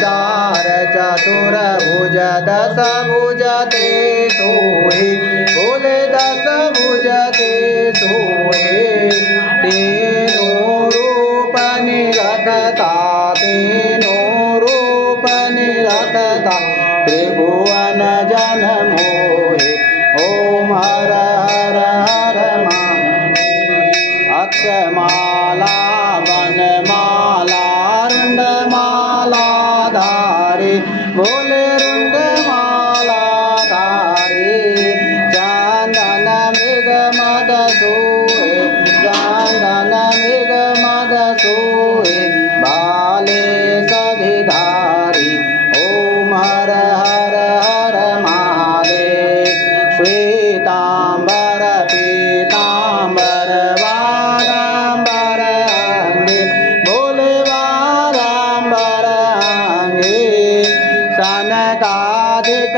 चार चतुर्भुज दस भुज ते सोहे बोले दस भुज ते सोहे तीनों रूप निरखता तीनों रूप निरखता त्रिभुवन जन मोहे ओम हर हर हर अक्षमाला वनमाला रुंडमाला धारे बोले रुंडमाला धारे चंदन मृग मद सोहे चंदन मृग मद सोहे बाले सधिधारी ओम हर हर हर महादेव श्वेतांबर पीतांबर वारांबर अंगे बोले वारांबर अंगे सनकादिक